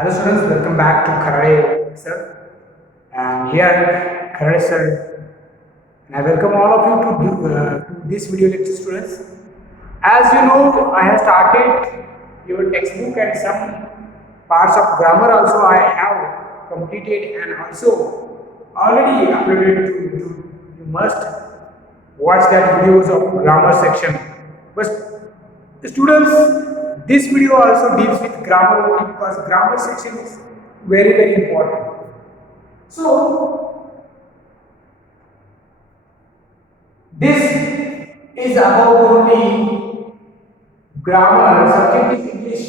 Hello students, welcome back to Kharade sir. And here Kharade sir, and I welcome all of you to this video lecture students. As you know, I have started your textbook and some parts of grammar also I have completed and also already uploaded to YouTube. You must watch that videos of grammar section. But students, this video also deals with grammar only because grammar section is very important. So this is about only grammar, subject is English,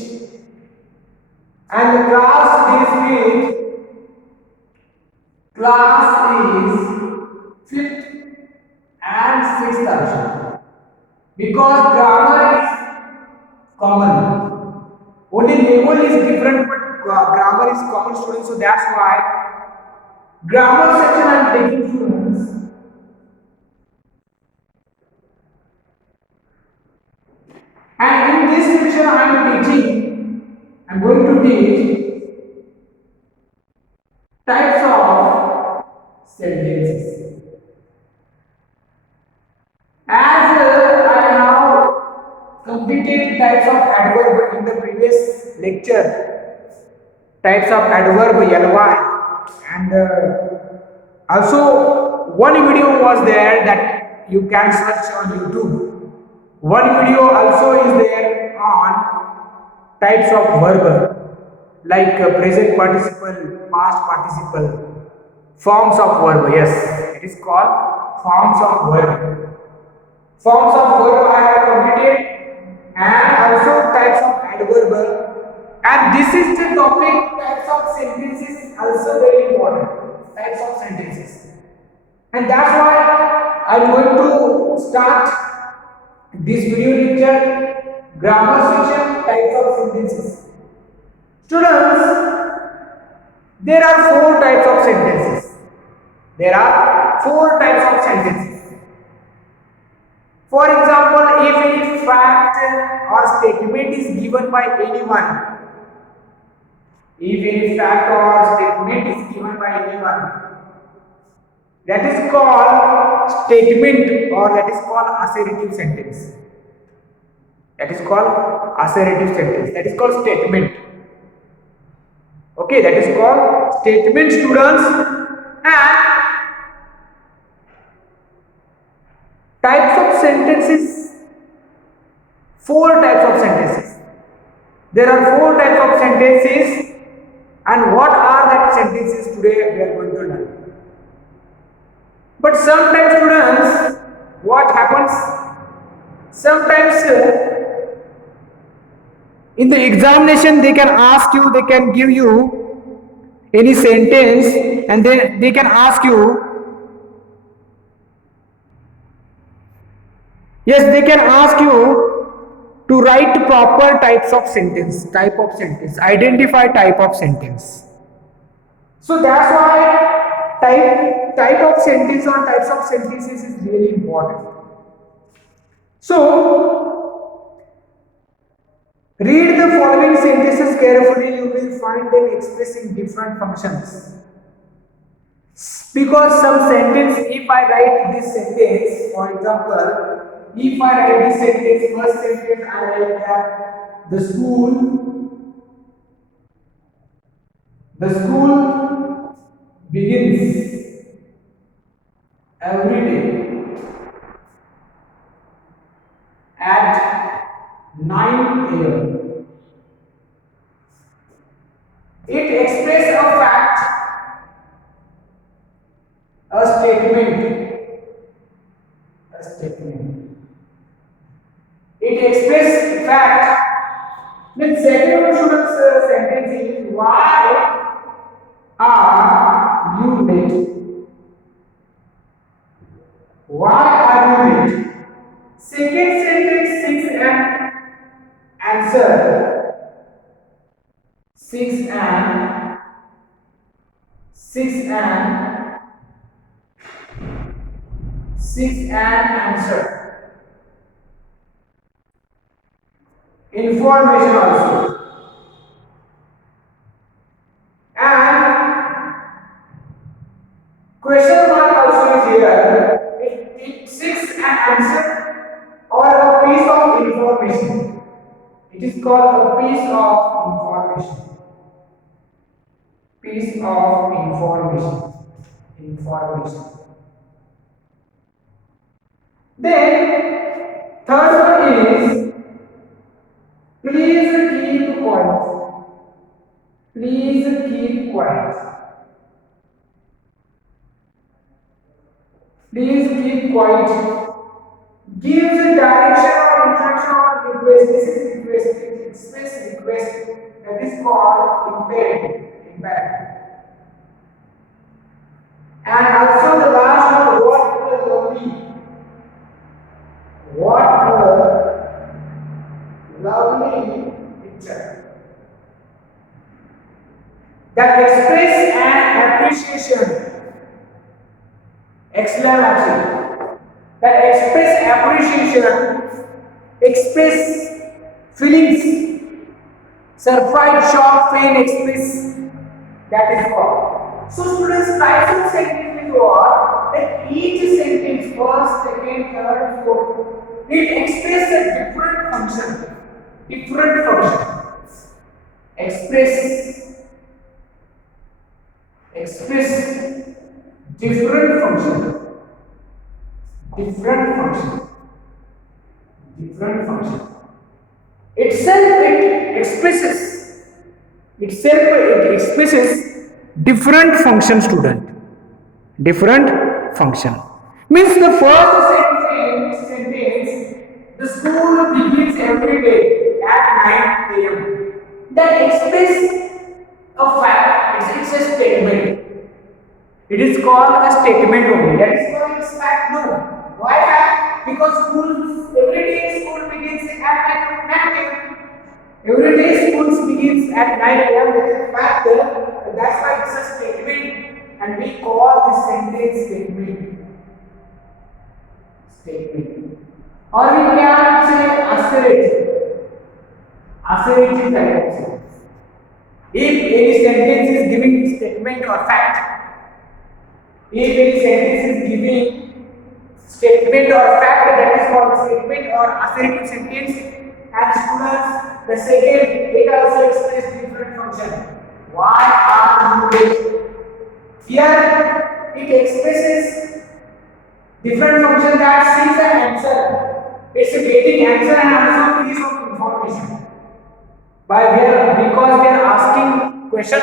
and the class is fifth and sixth also because grammar is common. Only label is different, but grammar is common students. So that's why grammar section I am taking students. And in this section I am teaching. I am going to teach types of sentences. As I have completed types of adverb in the previous lecture, types of adverb ly, and also one video was there that you can search on YouTube. One video also is there on types of verb like present participle, past participle, forms of verb. Yes, it is called forms of verb. Forms of verb I have completed and also types of adverb. And this is the topic types of sentences also very important. Types of sentences. And that's why I am going to start this video lecture grammar section types of sentences. Students, there are four types of sentences. There are four types of sentences. For example, if any fact or statement is given by anyone, if any fact or statement is given by anyone, that is called statement or that is called assertive sentence. That is called assertive sentence. That is called statement. Okay, that is called statement students. And types of sentences, four types of sentences. There are four types of sentences, and what are that sentences today we are going to learn. But sometimes students, what happens? Sometimes in the examination they can ask you, they can give you any sentence, and then they can ask you. Yes, they can ask you to write proper types of sentence, identify type of sentence. So that's why type of sentence or types of sentences is really important. So read the following sentences carefully, you will find them expressing different functions. Because some sentence, if I write this sentence, for example, if I write this sentence, first sentence I write that the school begins every day at 9 a.m. It expresses a fact, a statement. It expresses fact. Then second one sentence is why are you late? Why are you late? Second sentence seeks an answer. Seeks an answer. Information also. Question mark also is here. It seeks an answer or a piece of information. It is called a piece of information. Piece of information. Information. Then third one is please keep quiet. Please keep quiet. Please keep quiet. Gives a direction or instruction or request. This is request. Express request. That is called imperative. Imperative. And also the last one, what a lovely. What a lovely picture. That express an appreciation. Exclamation. That express appreciation, express feelings, surprise, shock, pain, express. That is called. So students, types of sentences are that each sentence, first, second, third, fourth, it expresses a different function. Different function. Express different function. Different function. Different function. Itself it expresses different function, student. Different function. Means the first sentence, the school begins every day at 9 a.m. That expresses a fact. It's a statement. It is called a statement only. That is called it's fact. No. Why fact? Because every day school begins at 9 a.m. Every day school begins at 9 a.m. That is a fact. That's why it's a statement. And we call this sentence statement. Statement. Or we can say assertive. Assertive type of sentence. If any sentence is giving statement or fact, if any sentence is giving statement or fact, that is called statement or assertive sentence. And students, the second, it also expresses different function. Why are you late? Here, it expresses different function that seeks an answer. It's getting answer and also piece of information. Because we are asking question,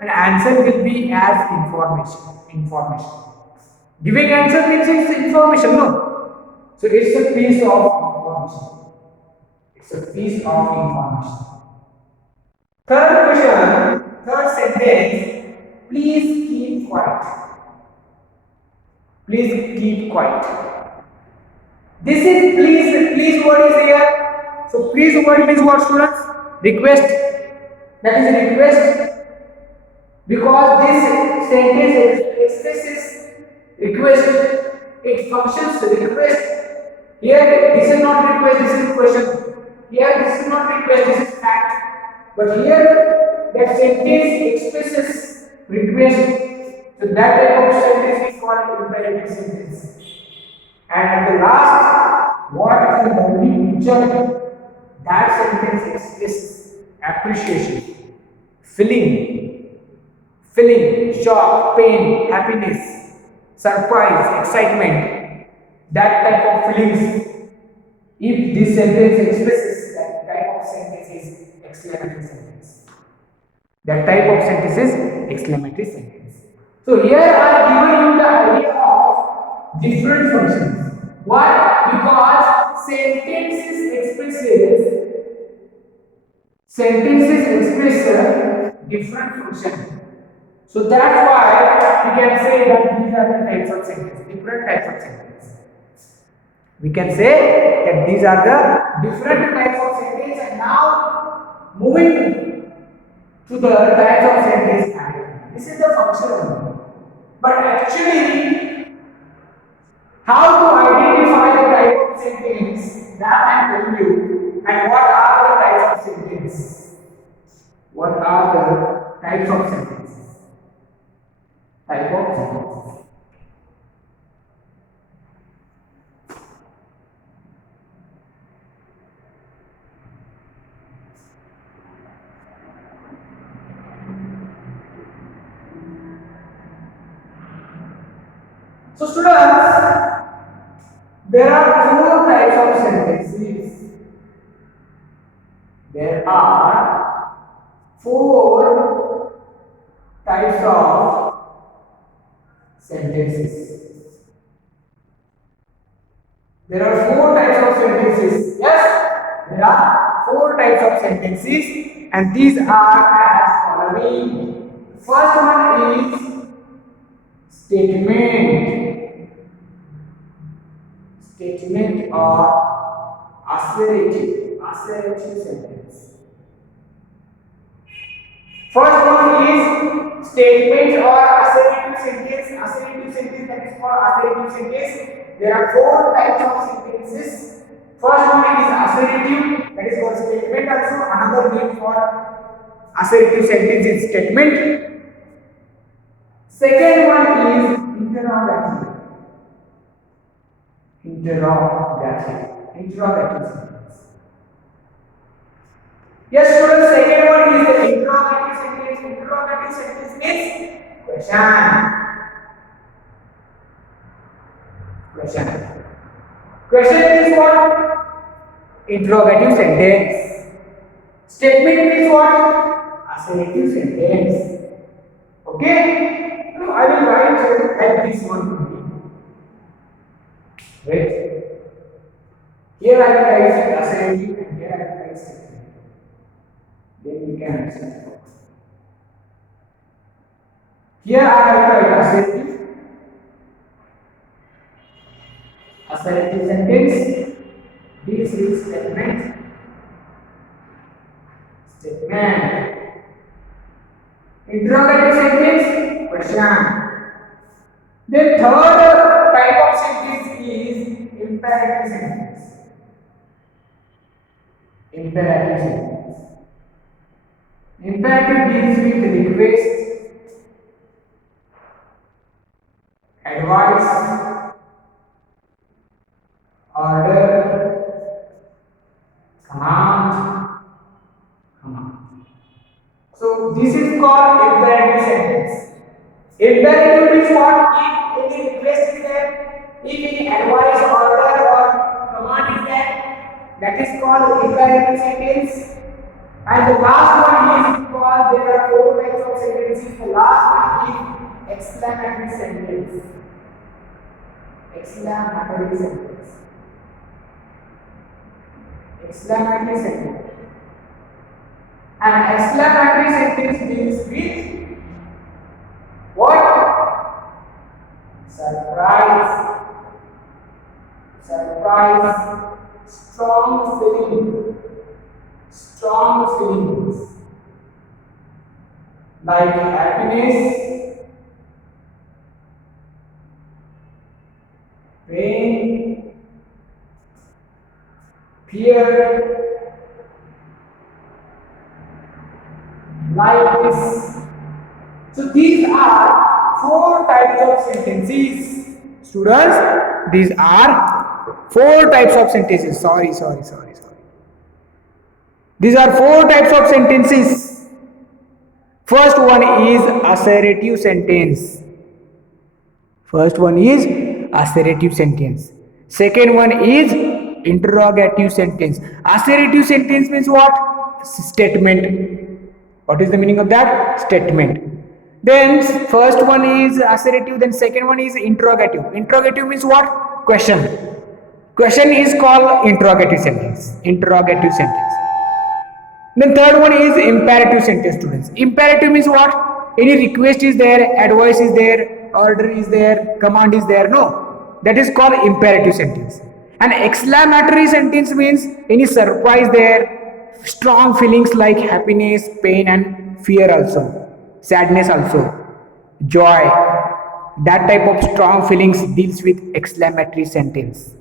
an answer will be as information. Giving answer means it's information, no? So it's a piece of information. It's a piece of information. Third question, third sentence, please keep quiet. Please keep quiet. This is please word is here. So please word means what, students? Request. That is request. Because this sentence expresses request, it functions request. Here this is not request, this is question. Here this is not request, this is fact. But here that sentence expresses request. So that type of sentence is called imperative sentence. And the last, what is the only picture? That sentence expresses appreciation, feeling, shock, pain, happiness, surprise, excitement, that type of feelings. If this sentence expresses that type of sentence is exclamatory sentence. That type of sentence is exclamatory sentence. So here I have given you the idea of different functions. Why? Because sentences express different function. So that's why we can say that these are the types of sentences, different types of sentences. We can say that these are the different types of sentences, and now moving to the types of sentence. This is the function only. But actually, how to identify the type of sentence that I am telling you, and what are the types of sentences? What are the types of sentences? Type of sentences. So students, there are four types of sentences. There are four types of sentences. There are four types of sentences. Yes, there are four types of sentences, and these are as following. First one is statement. Statement or assertive sentence. First one is statement or assertive sentence. Assertive sentence, that is called assertive sentence. There are four types of sentences. First one is assertive, that is called statement. Also, another name for assertive sentence is statement. Second one is interrogative. Interrogative sentence. Yes, students, second one is the interrogative sentence. Interrogative sentence means question. Question means what? Interrogative sentence. Statement means what? Assertive sentence. Okay? Now I will write like this one. Wait. Here I will write assertive and here I will write statement. Then you can understand. Here I have write assertive sentence. This is statement. Interrogative sentence, question. The third type of sentence is imperative sentence. Imperative deals with request, advice, order, command. So this is called imperative sentence. Imperative means what? If any request is there, if any advice, order or command is there, that is called imperative sentence. And the last one is called, there are four types of sentences. The last one is exclamatory sentence. Exclamatory sentence. Exclamatory sentence. An exclamatory sentence deals with what? Surprise. Strong feelings like happiness, pain, fear, lightness. So these are four types of sentences. Students, these are four types of sentences. Sorry. These are four types of sentences. First one is assertive sentence. Second one is interrogative sentence. Assertive sentence means what? Statement. What is the meaning of that? Statement. Then first one is assertive, then second one is interrogative. Interrogative means what? Question. Question is called interrogative sentence. Then third one is imperative sentence, students. Imperative means what? Any request is there, advice is there, order is there, command is there. No, that is called imperative sentence. And exclamatory sentence means any surprise there, strong feelings like happiness, pain and fear also, sadness also, joy. That type of strong feelings deals with exclamatory sentence.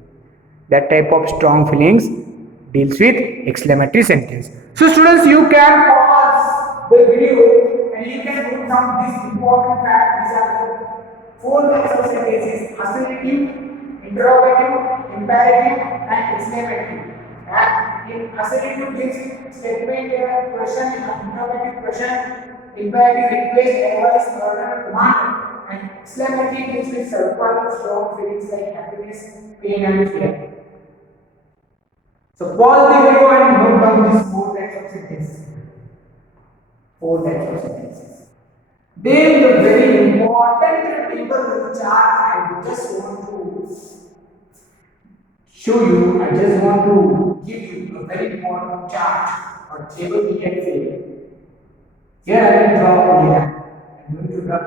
So students, you can pause the video and you can put down this important fact. These are the four types of sentences: assertive, interrogative, imperative and exclamative. And in assertive gives statement, question, interrogative question, imperative request, advice, order, command, and Exclamatory deals with surprise, strong feelings like happiness, pain, and fear. So pause the video and note down these four types of sentences. Four types of sentences. Then the very important table which I just want to show you, I just want to give you a very important chart or table we can say. Here I will draw a data. I'm going to draw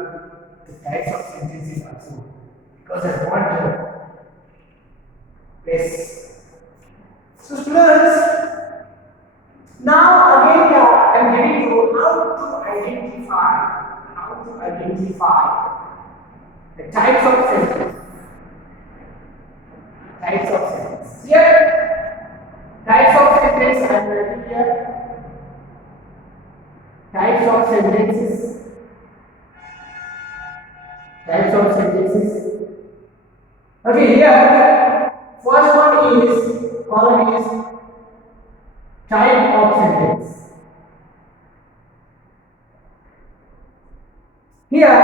the types of sentences also because I want this. So students, now again I am giving you how to identify the types of sentences. Types of sentences. Here, types of sentences I am writing here. Types of sentences. Types of sentences. Okay, here first one is column is type of sentence. Here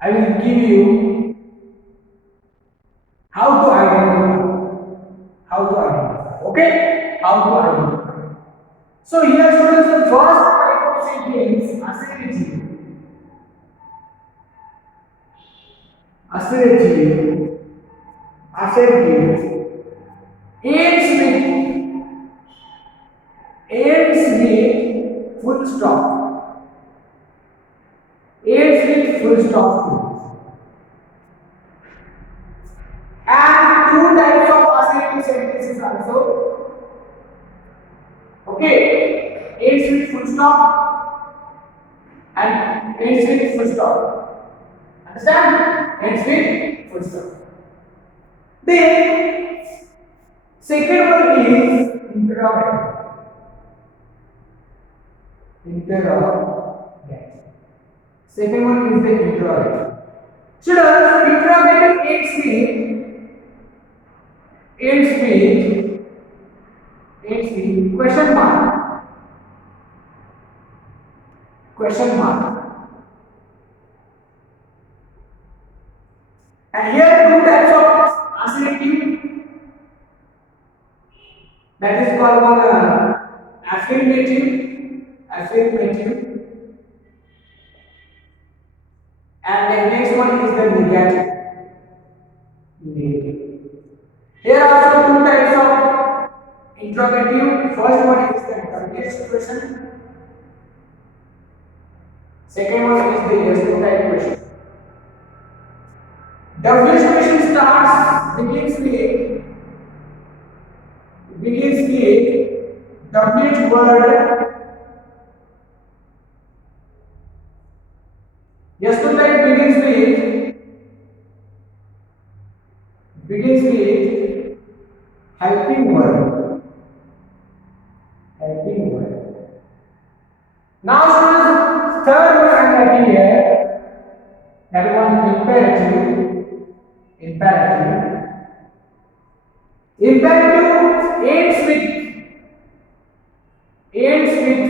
I will give you how to identify. Okay? How to identify. So here students, the first type of sentence assertive. Ends with full stop. Ends with full stop. And two types of assertive sentences also. Okay, ends with full stop and ends with full stop. Understand? Ends with full stop. Then second one is interrogative. Second one is the interrogative. Students, interrogative ends with question mark. And here two types of assertive. That is called one affirmative. And the next one is the negative. Here are also two types of interrogative. First one is the terminated question. Second one is the yes no type question. Terminated question begins with definite word. Yes no type begins with helping word. Now students, third one I am writing here, that one imperative ends with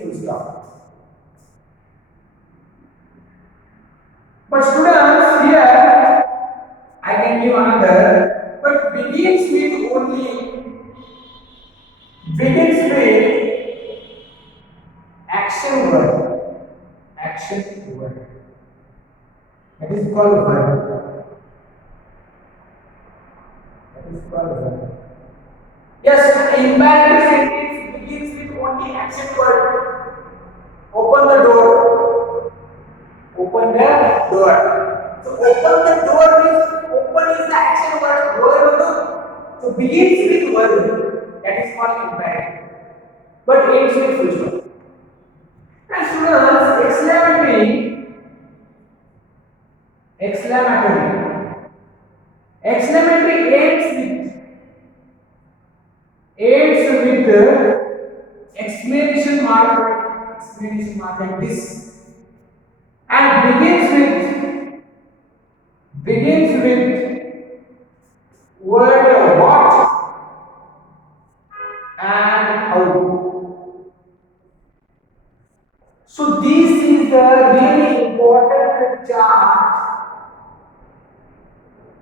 full stop. But students, here I can give another, but begins with action word. That is called verb. Yes, imperative sentence begins with only action word. Open the door. So open the door means open is the action word. So begins with verb. That is called imperative. But ends with full stop. And students, exclamatory ends with exclamation mark like this, and begins with word what and how.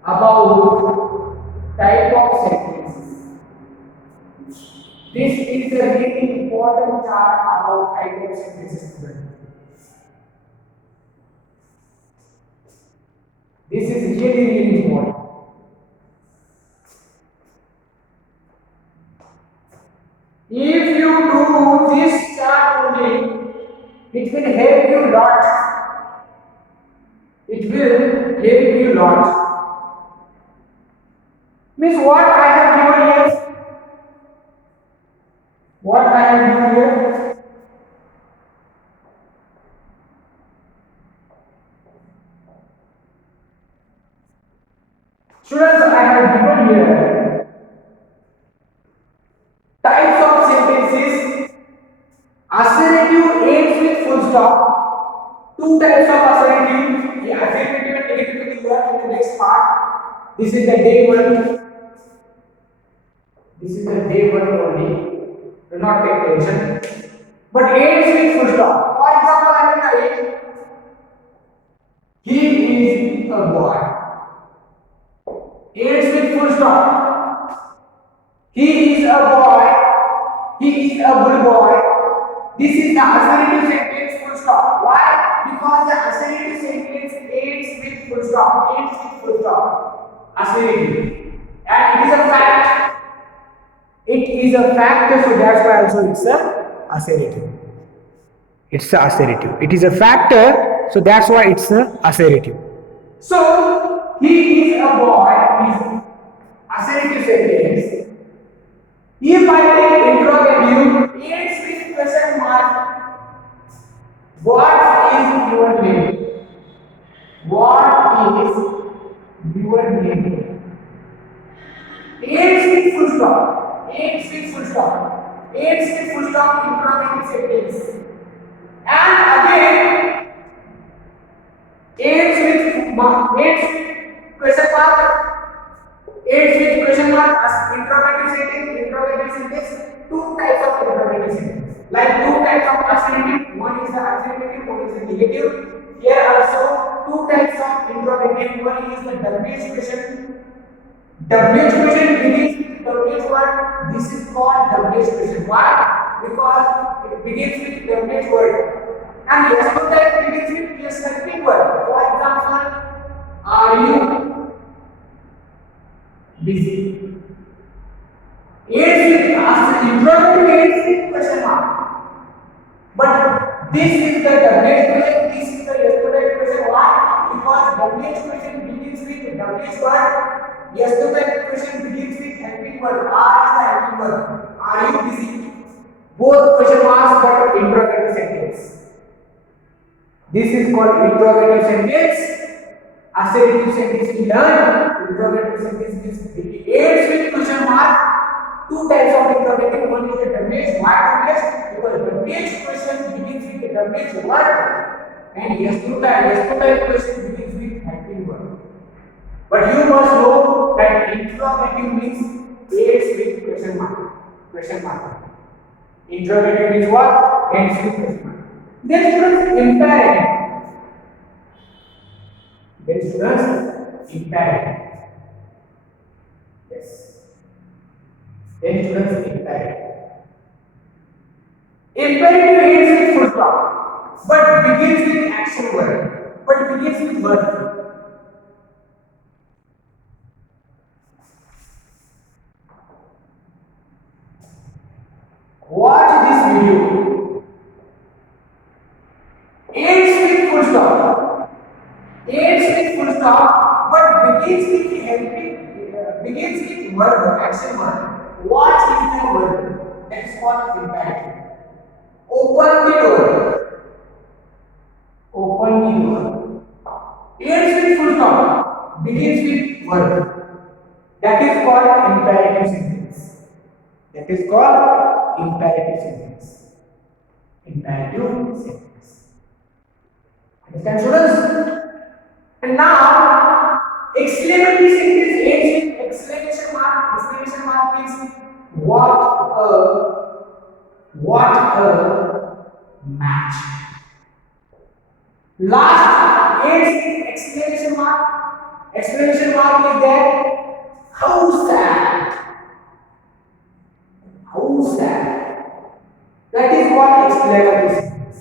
about type of sentences. This is a really important chart about type of sentences. This is really important. If you do this chart only, it will help you lot. It will help you lot. Means what I have given here? What I have given here? Students, I have given here types of sentences. Assertive ends with full stop. Two types of assertive. The affirmative and negative will be learned in the next part. This is the day one. This is the day one only. Do not take tension. But ends with full stop. For example, I will write, he is a boy. Ends with full stop. He is a boy. He is a good boy. This is the assertive sentence full stop. Why? Because the assertive sentence ends with full stop. Ends with full stop. Assertive. And it is a fact. It is a fact, so that's why also it's a assertive. It's a assertive. It is a factor, so that's why it's a assertive. So he is a boy is assertive sentence. If I take interrogative, ends with question mark. What is your name? What is your name? Ends with full stop. Ends with full stop. Ends with full stop interrogative sentence. And again, ends with question mark. Ends with question mark as interrogative sentence, two types of interrogative sentence. Like two types of affirmative, one is the affirmative, one is the negative. Here also two types of interrogative, one is the WH question. WH question begins with WH word. This is called WH question. Why? Because it begins with WH word. And yes type begins with yes helping word. For example, are you busy? Ends with interrogative ends with question mark. But this is the WH question, this is the yes type question. Why? Because WH question begins with WH word. Yes type question begins with helping word. Are is the helping word. Are you busy? Both question marks but interrogative sentence. This is called interrogative sentence. Assertive sentence we learn. Interrogative sentence ends with question mark. Two types of interrogative. One is the WH. Why WH? Because WH question begins with the WH word, and yes type question begins with helping word. But you must know that interrogative means ends with question mark. Question mark. Interrogative means what? Ends with question mark. Then students imperative. Yes. Then students imperative. Imperative ends with full stop, but begins with action word. But begins with verb. Watch this video. Ends with full stop. Ends with full stop, but begins with begins with verb, action word. Watch is the word. That is called imperative. Open the door. Open the door. Ends with full stop. Begins with verb. That is called imperative sentence. That is called imperative sentence. Imperative sentence. Understand, students? And now, exclamatory sentence ends with exclamation mark. Exclamation mark means what a match. Last ends with exclamation mark. Exclamation mark is there. How sad? How sad? That is what exclamatory sentence.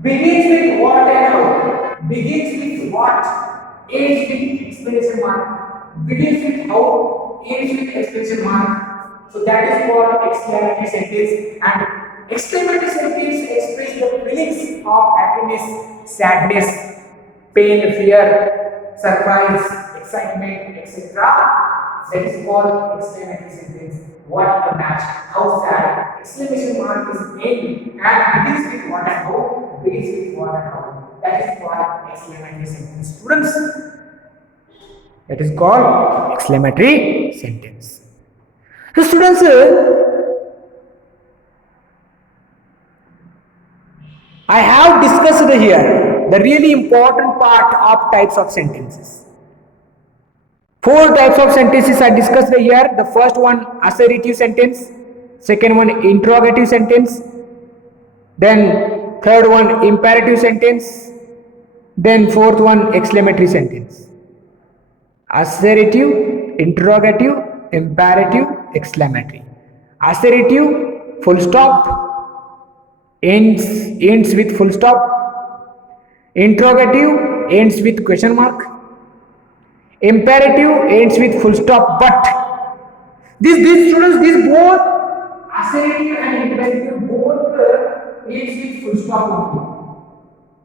Begins with what and how? Begins with what? Ends with exclamation mark. Begins with how? Ends with exclamation mark. So that is called exclamatory sentence. And exclamatory sentence express the feelings of happiness, sadness, pain, fear, surprise, excitement, etc. That is called exclamatory sentence. What a match! How sad! Exclamation mark is end and begins with what and how. Begins with what and how. That is called exclamatory sentence. Students, that is called exclamatory sentence. So, students, I have discussed here the really important part of types of sentences. 4 types of sentences I discussed here. The first one assertive sentence, second one interrogative sentence, then third one imperative sentence, then fourth one exclamatory sentence. Assertive, interrogative, imperative, exclamatory. Assertive, full stop, ends with full stop. Interrogative ends with question mark. Imperative ends with full stop, but these students, these both assertive and imperative both ends with full stop only.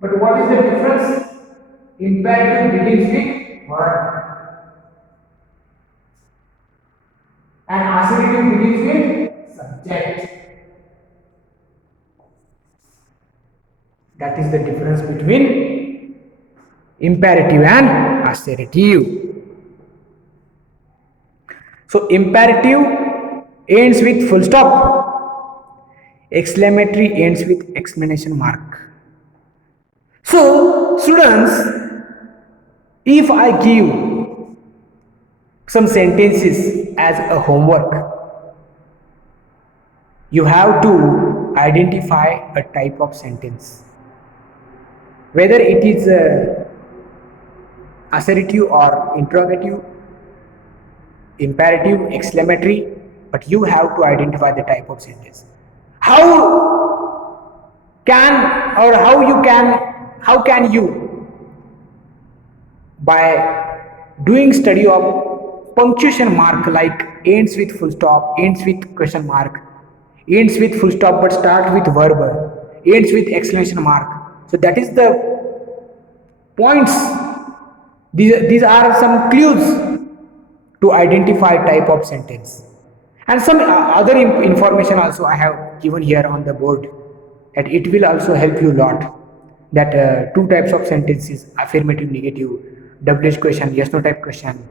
But what is the difference? Imperative begins with word and assertive begins with subject. That is the difference between imperative and assertive. So imperative ends with full stop, exclamatory ends with exclamation mark. So students, if I give some sentences as a homework, you have to identify a type of sentence, whether it is assertive or interrogative, imperative, exclamatory, but you have to identify the type of sentence. How can you, by doing study of punctuation mark like ends with full stop, ends with question mark, ends with full stop but start with verb, ends with exclamation mark. So that is the points. These are some clues to identify type of sentence, and some other information also I have given here on the board, that it will also help you a lot. That 2 types of sentences: affirmative, negative, WH question, yes no type question.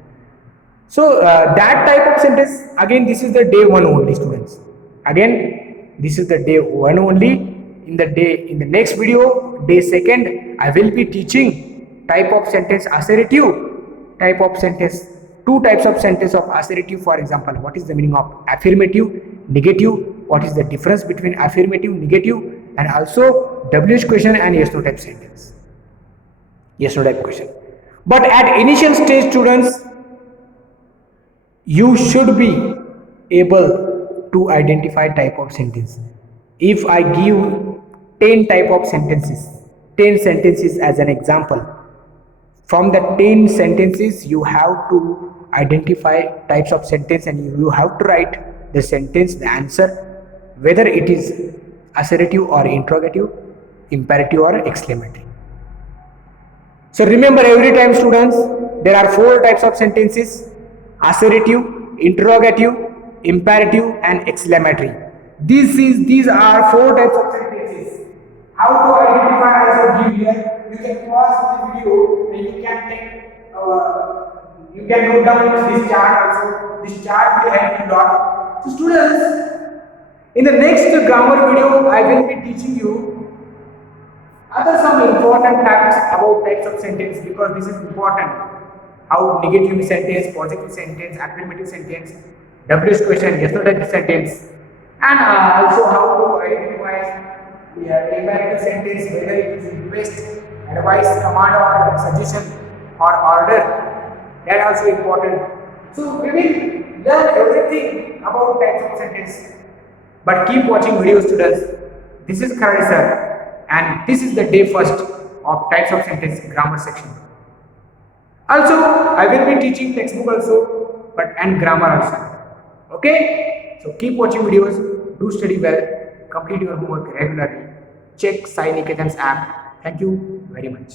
So that type of sentence, again this is the day 1 only, students. Again this is the day 1 only. In the next video, day 2nd, I will be teaching type of sentence assertive, type of sentence, 2 types of sentence of assertive. For example, what is the meaning of affirmative, negative, what is the difference between affirmative, negative, and also WH question and yes no type sentence, yes no type question. But at initial stage, students, you should be able to identify type of sentence. If I give 10 type of sentences, 10 sentences as an example, from the 10 sentences you have to identify types of sentence, and you have to write the sentence, the answer, whether it is assertive or interrogative, imperative or exclamatory. So remember, every time, students, there are 4 types of sentences: assertive, interrogative, imperative and exclamatory. These are 4 types of sentences. How to identify I also give here. You can pause the video and you can take you can note down this chart also. This chart will help you a lot. So students, in the next grammar video I will be teaching you some important facts about types of sentence, because this is important. How negative sentence, positive sentence, affirmative sentence, WH question, yes no type sentence, and also how to identify the imperative sentence, whether it is request, advice, command or suggestion, or order, that also important. So we will learn everything about types of sentence. But keep watching videos, students. This is Kharadi sir, and this is the day first of types of sentence grammar section. Also, I will be teaching textbook also, and grammar also. Okay? So keep watching videos, do study well, complete your homework regularly, check Sai Niketan's app. Thank you very much.